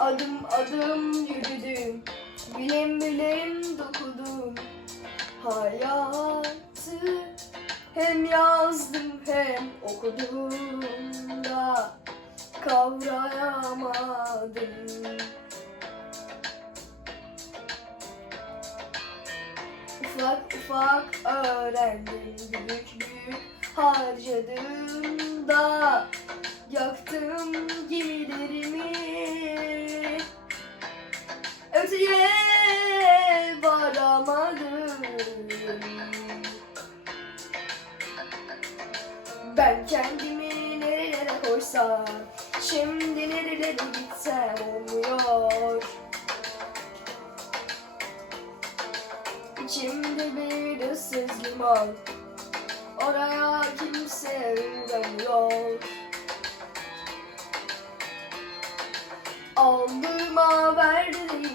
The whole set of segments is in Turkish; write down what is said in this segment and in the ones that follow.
Adım adım yürüdüm. Bilim bilim dokudum. Hayatı hem yazdım hem okudum da kavrayamadım. Ufak ufak öğrendim büyük büyük harcadım da yaktım gemilerimi öteye varamadım. Ben kendimi nerelere koysam şimdi nerelere gitsem olmuyor. İçimde bir ıssız liman Oraya kimse uğramıyor. Aldığıma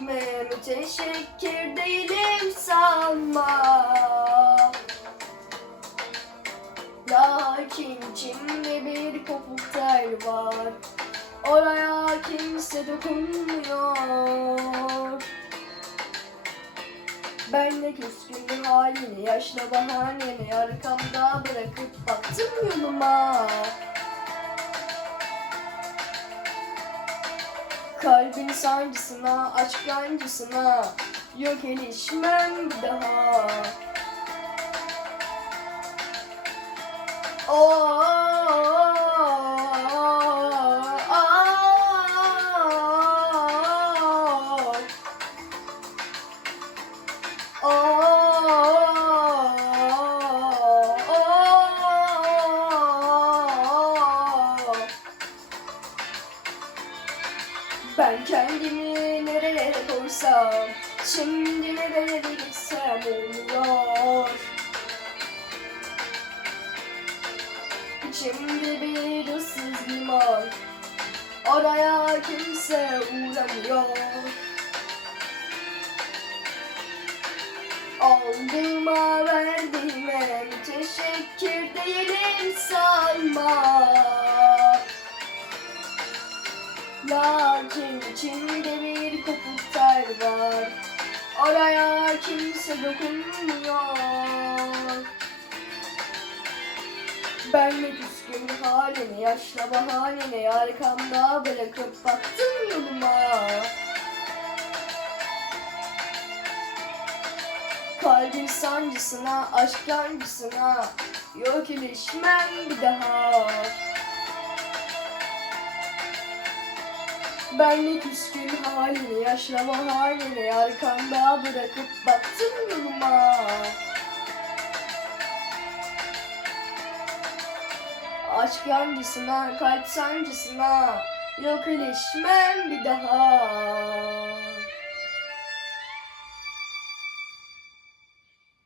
verdiğime müteşekkir değilim sanma. Lakin içimde bir kopuk tel var. Oraya kimse dokunmuyor. Ben de küskün halini, yaşla bahaneni arkamda bırakıp baktım yoluma. Kalbin sancısına, aşk yancısına yok erişmem bir daha. Oh, oh, Ben kendimi nerelere koysam Şimdi nerelere gitsem olmuyor. İçimde bir ıssız liman Oraya kimse uğramıyor. Aldığıma verdiğime Lakin içimde bir kopuk tel var. Oraya kimse dokunmuyor. Ben de küskün halini yaşla bahaneni arkamda bırakıp baktım yoluma. Kalbin sancısına, aşk yancısına Yok ilişmem bir daha Ben ne küskün halini, yaşlama halini Arkamda bırakıp baktım yoluma Aşk yancısına, kalp sancısına Yok ilişmem bir daha